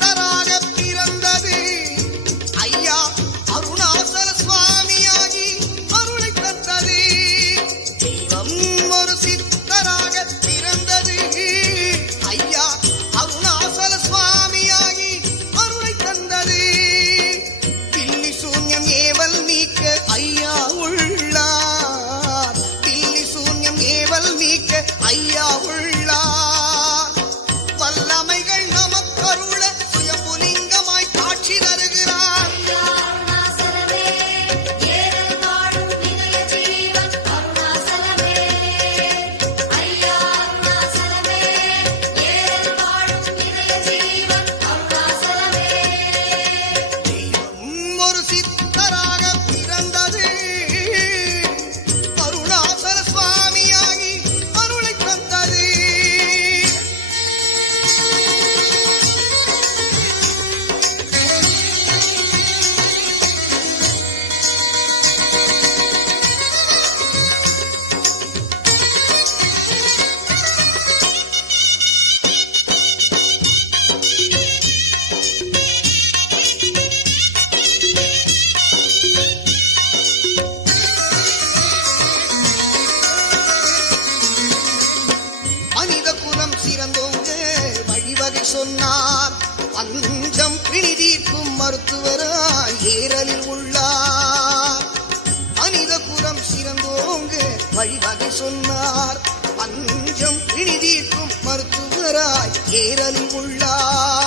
தராக சொன்னார். அஞ்சம் இழிதீர்க்கும் மருத்துவராய் ஏரலில் உள்ளார்.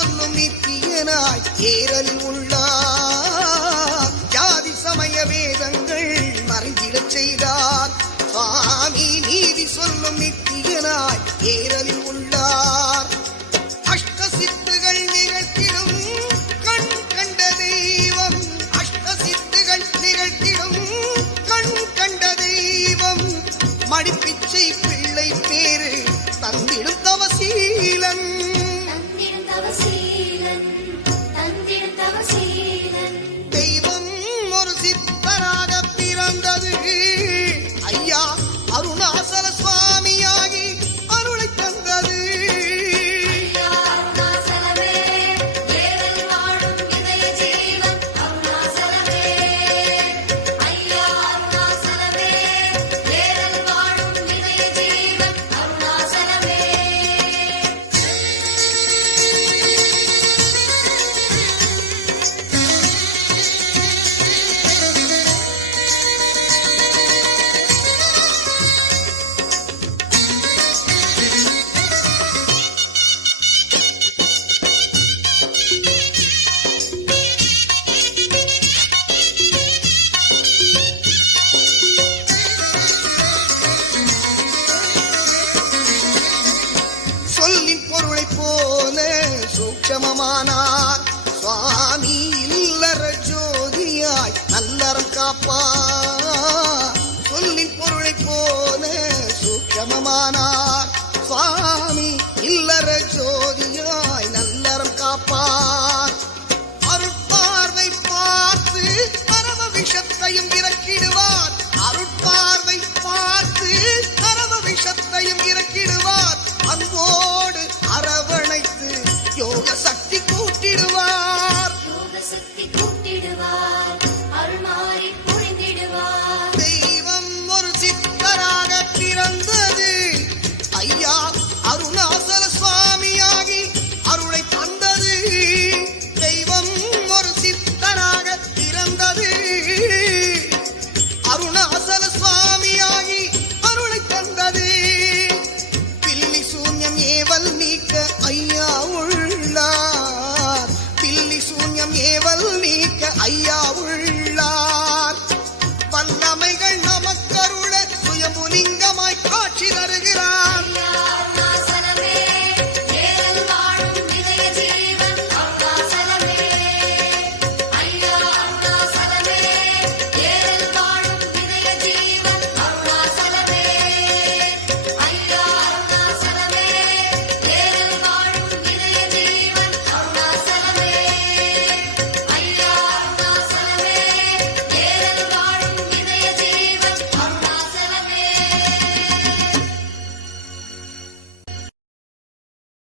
சொல்லும் நித்தியனாய் ஏரலில் உள்ளார். ஜாதி சமய வேதங்கள் மறைந்திடச் செய்தார். சுவாமி நீதி சொல்லும் நித்தியனாய் ஏரலில் போல சூட்சமமானார் சுவாமி இல்லற ஜோதியாய் நல்லறம் காப்பா சொல்லின் பொருளை போல சூட்சமமானார் சுவாமி இல்லற ஜோதியாய் நல்லறம் காப்பார். அருட்பார்வை பார்த்து பரம விஷத்தையும் இறக்கிடுவார். அருட்பார்வை பார்த்து